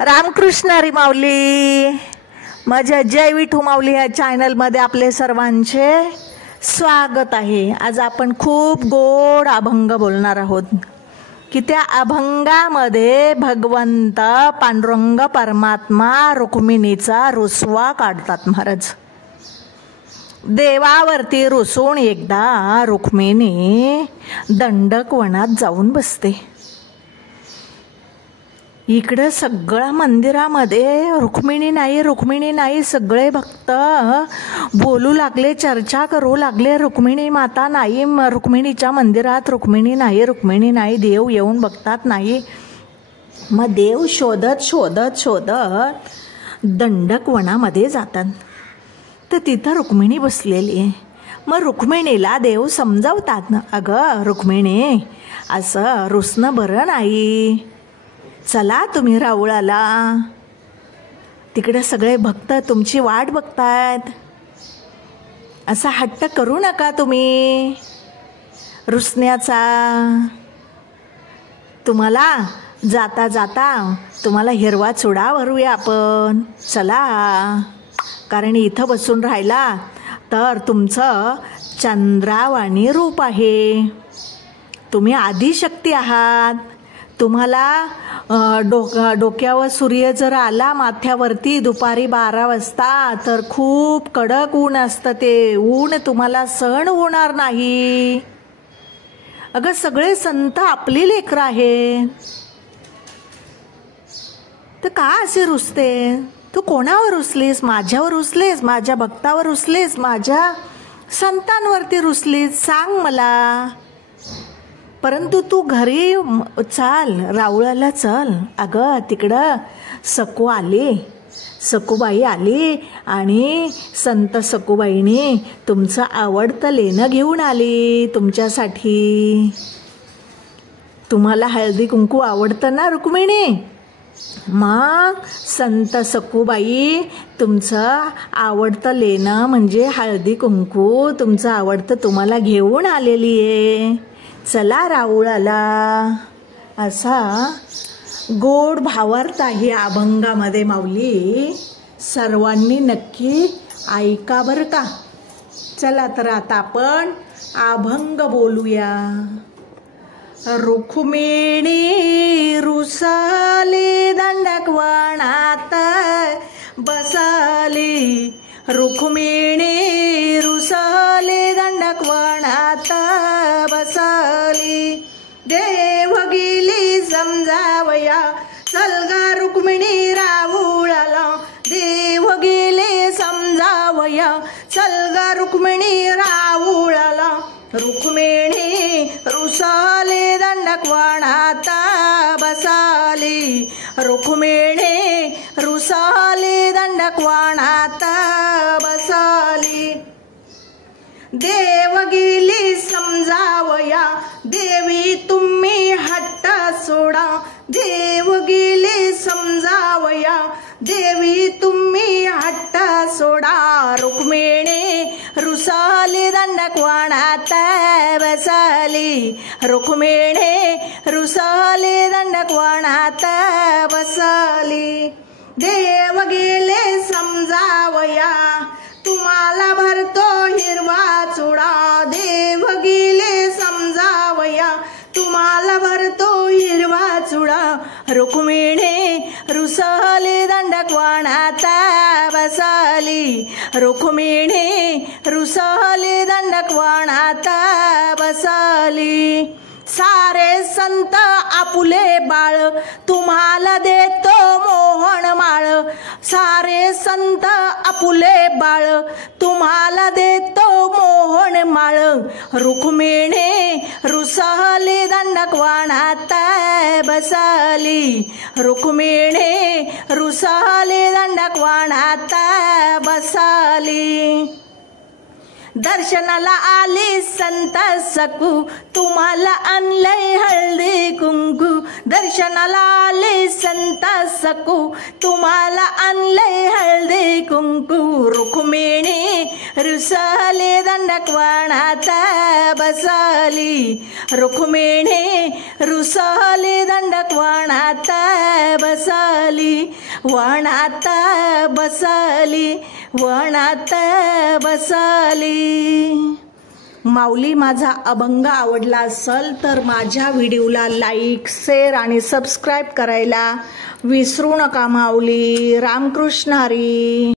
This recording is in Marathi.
रामकृष्ण हरी माऊली. माझ्या जय विठू माऊली या चॅनलमध्ये आपले सर्वांचे स्वागत आहे. आज आपण खूप गोड अभंग बोलणार आहोत की त्या अभंगामध्ये भगवंत पांडुरंग परमात्मा रुक्मिणीचा रुसवा काढतात. महाराज देवावरती रुसून एकदा रुक्मिणी दंडकवनात जाऊन बसते. इकडं सगळ्या मंदिरामध्ये रुक्मिणी नाही सगळे भक्त बोलू लागले, चर्चा करू लागले. रुक्मिणी माता नाही, रुक्मिणीच्या मंदिरात रुक्मिणी नाही. देव येऊन बघतात नाही. मग देव शोधत दंडकवनामध्ये जातात. तर तिथं रुक्मिणी बसलेली आहे. मग रुक्मिणीला देव समजावतात ना, अगं रुक्मिणी असं रुसणं बरं नाही, चला तुम्ही राऊळाला, तिकडे सगळे भक्त तुमची वाट बघतायत, असा हट्ट करू नका तुम्ही रुसण्याचा. तुम्हाला जाता जाता तुम्हाला हिरवा चुडा भरूया आपण, चला. कारण इथं बसून राहिला तर तुमचं चंद्रावाणी रूप आहे, तुम्ही आदिशक्ती आहात. तुम्हाला डोक्यावर सूर्य जर आला माथ्यावरती दुपारी 12 वाजता तर खूप कडक ऊन असतं. ते ऊन तुम्हाला सहन होणार नाही. अगं सगळे संत आपली लेकरं आहेत, तर का असे रुसते? तू कोणावर रुसलीस? माझ्यावर रुसलीस, माझ्या भक्तावर रुसलीस, माझ्या संतांवरती रुसलीस? सांग मला. परंतु तू घरी चाल, राऊळाला चल. अगं तिकडं सखूबाई आली आणि संत सखूबाईने तुमचं आवडतं लेणं घेऊन आली तुमच्यासाठी. तुम्हाला हळदी कुंकू आवडतं ना रुक्मिणी? मग संत सखूबाई तुमचं आवडतं लेणं म्हणजे हळदी कुंकू तुमचं आवडतं तुम्हाला घेऊन आलेली आहे. चला राऊळाला. असा गोड भावार्थ आहे अभंगामध्ये माऊली. सर्वांनी नक्की ऐका बरं का. चला तर आता आपण अभंग बोलूया. रुक्मिणी रुसाली दंडकवनात बसाली, रुक्मिणी रुसाली दंडकवनात बसाली. देव गेली समजावया, चलगा रुक्मिणी राऊळाला. देव गेले समजावया, चलगा रुक्मिणी राऊळाला. रुक्मिणी रुसाली दंडकवनात बसाली, रुक्मिणी रुसाली दंडकवनात बसाली. देव गेली समजावया, देवी तुम्ही हट्ट सोडा. देव गेली समजावया, देवी तुम्ही हट्ट सोडा. रुक्मिणी रुसाली दंडकवनात बसाली, रुक्मिणी रुसाली दंडकवनात बसाली. देव गेले समजावया, तुम्हाला भरतो हिरवा चुडा. देव गेले समजावया, तुम्हाला भरतो हिरवा चुडा. रुक्मिणी रुसाली दंडकवनात बसाली, रुक्मिणी रुसाली दंडकवनात बसाली. सारे संत आपुले बाळ, तुम्हाला देतो मोहन माळ. सारे संत आपुले बाळ, तुम्हाला देतो मोहन माळ. रुक्मिणी रुसाली दंडकवनात बसाली, रुक्मिणी रुसाली दंडकवनात बसाली. दर्शनाला आली संत सकू, तुम्हाला आणलंय हळदी कुंकू. दर्शनाला आली संत सकू तुम्हाला आणले हळदी कुंकू रुक्मिणी रुसली दंडकवनात बसली रुक्मिणी रुसली दंडकवनात बसली वनात बसली वनात बसली। माऊली माझा अभंग आवडला असेल तर माझ्या व्हिडिओला लाईक शेअर आणि सबस्क्राईब करायला विसरू नका माऊली। रामकृष्ण हरी।